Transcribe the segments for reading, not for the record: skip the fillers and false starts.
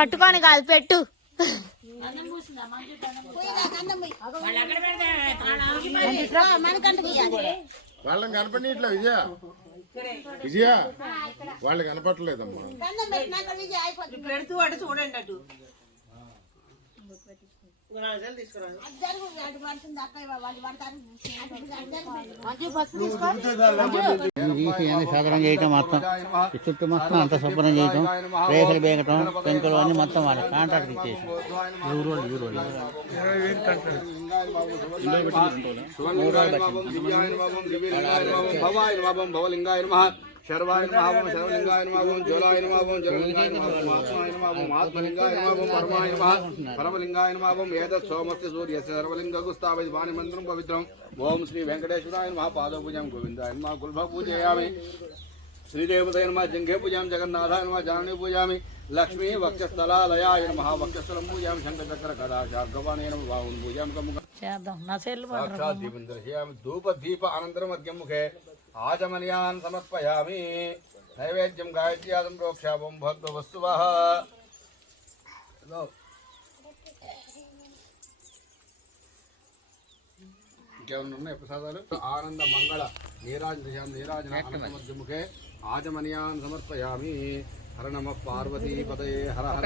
పట్టుకొని కాదు పెట్టు. వాళ్ళని కనపడిట్లా విజయ విజయ వాళ్ళు కనపడలేదమ్మా. పెడుతూ అటు చూడండి అటు శుభ్రం చేయటం మొత్తం చుట్టూ మొత్తం అంత శుభ్రం చేయటం, రేఖలు బేగటం, పెంకులు అన్ని మొత్తం వాళ్ళ కాంట్రాక్ట్ ఇచ్చేసి శర్వాయ నమః శర్వలింగాయ నమః జ్వలాయ నమః జ్వలలింగాయ నమః ఆత్మాయ నమః ఆత్మలింగాయ నమః పరమాయ నమః పరమలింగాయ నమః ఏతత్ సోమస్య సూర్యస్య సర్వలింగకు స్థాపయతి వాణి మంత్రం పవిత్రం. ఓం శ్రీ వెంకటేశ్వరాయ నమః పాదపూజాం గోవిందాయ నమః కుల్భ పూజయామి. శ్రీదేవతాయ నమః జంఘే పూజాం జగన్నాథాయ నమః జానని పూజామి. లక్ష్మీ వక్షస్థలాలయాయ నమః వక్షస్థలం పూజామి. శంఖచక్ర గదా శార్గవాణే నమః బాహుం పూజాం కముఖ సాక్షాత్ దీపం దర్శయామి. ధూప దీప అనంతరం మధ్యముఖే ఆచమనీయాన్ సమర్పయామి. నైవేద్యం గాయత్ర్యాదం ప్రోక్షామం భక్తవస్తువః. ఇంకేమన్నా ఉన్నాయి ప్రసాదాలు? ఆనంద మంగళ నీరాజన మధ్యముఖే ఆచమనీయాన్ సమర్పయామి. హర నమ పార్వతీ పదయే హర హర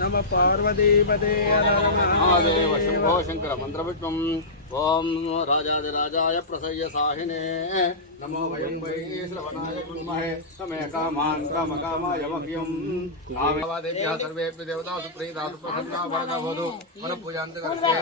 నమ పార్వతీ పదే మహాదేవ శంభో శంకర మంత్రపుష్పం. ఓం రాజాదిరాజాయ ప్రసయ్య సాహినే నమో వయం వై శ్రవణాయ కుర్మహే సమే కామాన్ కామకామాయ మహ్యం. దేవ్యः సర్వేభ్యో దేవతాసు ప్రీతాసు ప్రసన్నా భరతా భవతు. మనఃపూజాంతకర్షే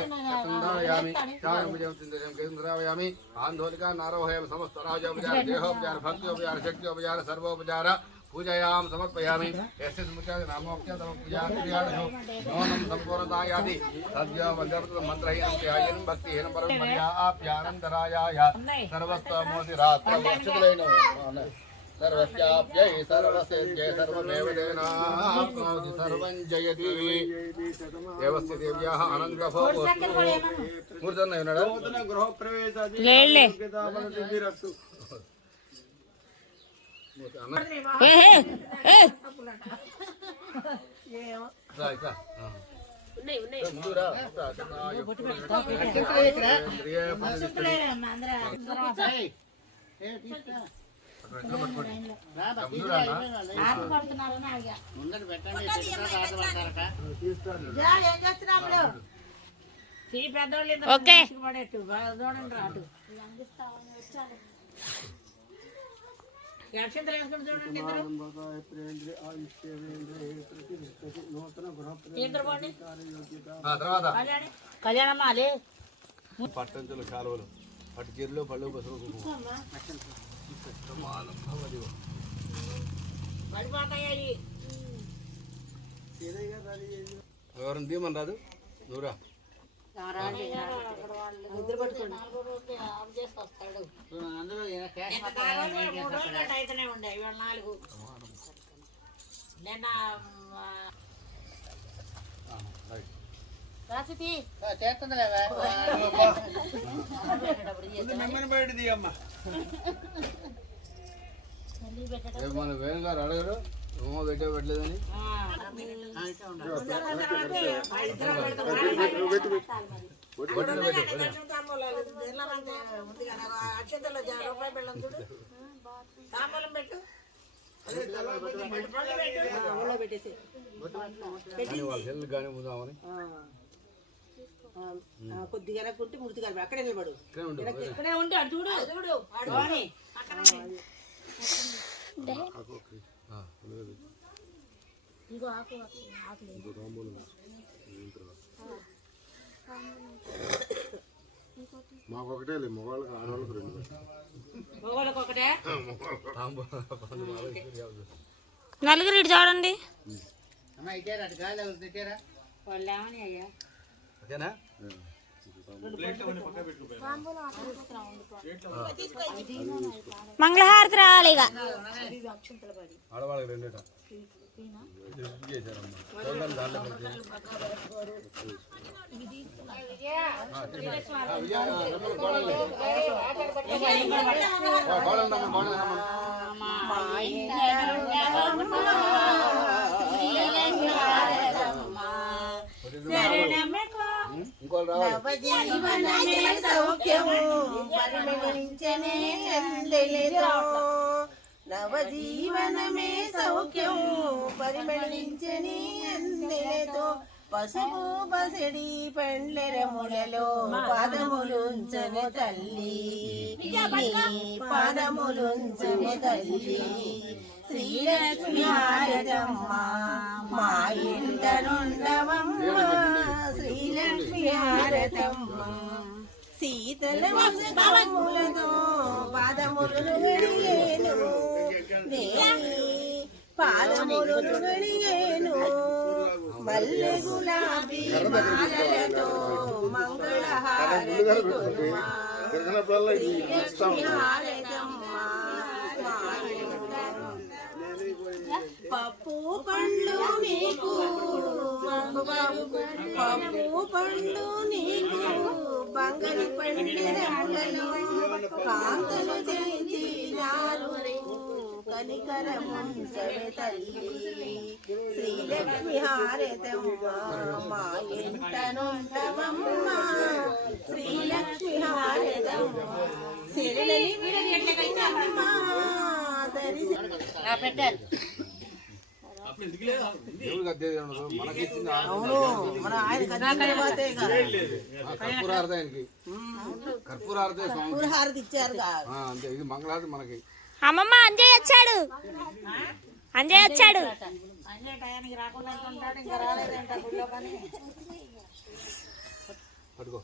చందాయామి చాయముజం చిందజం కేంద్రాయామి. ఆందోళికా నారోహయం సమస్తరాజోపచార దేహోపచార భక్త్యోపచార శక్త్యోపచార సర్వోపచార పూజయాం సమర్పయామి. యస్య స్మృత్యాది నామోక్త్యతమ పూజాక్రియాణో నోనం సంపూర్ణతాయాది సద్యో వందవృతం మంత్రహీనం ధ్యాయనం భక్తిహీనం పరమర్యాప్యానందరాయాయ సర్వస్వమోదిరాత్ర వక్షులైన సర్వస్యాప్యై సర్వసేవ్యై సర్వమేవ దేనాప్నోతి సర్వం జయతి. దేవస్య దేవ్యాః అనంతభోగోస్తు. మూర్ధన్న ఉన్నాడా? గృహప్రవేశాది సిద్ధిరస్తు. ఓకే కళ్యాణమాలే పట్టంచులు కాలువలు పట్టు చీరలు పళ్ళు పసుపు ఎవరిని తీయమని రాదు నువ్వురా. మన వేణు గారు అడగరు ఉమ్మ పెట్టలేదని. కొద్దిగా ఉంటే మృతి గారు అక్కడే నిలబడు. ఇక్కడే ఉంటే అటు చూడు చూడు మాకొకటే లేదు, మగవాళ్ళకి ఆడవాళ్ళకి రెండు. నలుగురు ఇటు చూడండి. మంగళహారతి రావాలి ఇక. ఆడవాళ్ళకి రెండేట మా ఇంటనుండవమ్మ శ్రీలక్ష్మి హారతమ్మ శరణమకు నవజీవనమే సౌఖ్యము పరిమళించనే అందెలెతో నవజీవనమే సౌఖ్యము పరిమళించని అందెలతో పసుపు పసిడి పెండ్లెరములలో పాదములుంచని తల్లి పాదములుంచని తల్లి శ్రీలక్ష్మి హారతమ్మ మా ఇంటనుండవమ్మ శ్రీలక్ష్మి హారతమ్మ శీతల పాదములతో పాదములను గడిగేను పాదములు గడిగేను మల్లె గులాబీ మాలలతో మంగళహారతి పప్పు పండ్లు నీకు పప్పు పండ్లు నీకు బంగారు పండుగలలో కాంతలు చేసినారు కనికరముంచవే తల్లి శ్రీలక్ష్మి హారతమ్మ మా ఇంటనుండవమ్మ శ్రీలక్ష్మి హారతమ్మ సిరిలలి విడగట్టమ్మ పెట్టారు. అవును మన ఆయన కర్పూరహారతి ఇచ్చారు అంతే. ఇది మంగళహారతి మనకి. అమ్మమ్మ అంజయ్ వచ్చాడు, అంజయ్ వచ్చాడు. పట్టుకో.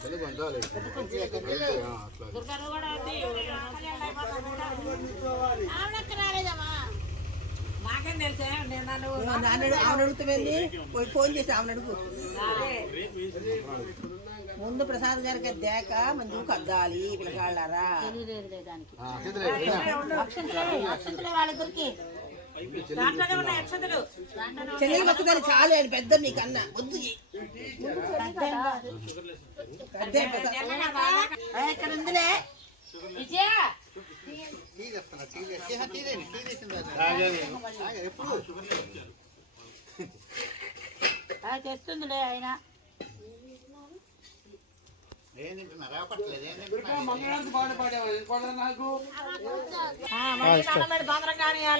తెలుగు అంతా నాకేం తెలిసే ఆమె అడుగుతామండి పోయి ఫోన్ చేసి ఆమె అడుగు. ముందు ప్రసాద్ గారికి దేక మందు కద్దాలి పిల్లగాళ్ళారా వాళ్ళిద్దరికి చెల్లెలు పక్కదాలి చాలు అని పెద్ద నీకన్నా వద్దు ఇక్కడ ఉందిలే చేస్తుందిలే ఆయన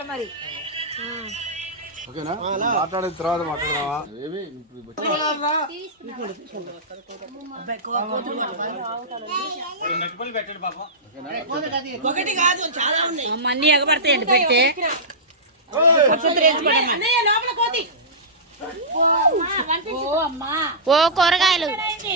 మరి ఓకేనా? మాట్లాడిన తర్వాత మాట్లాడదామా? ఒకటి కాదు చాలా ఉన్నాయి. అన్నీ ఎగబడతాయండి పెట్టే ఓ కూరగాయలు మంచి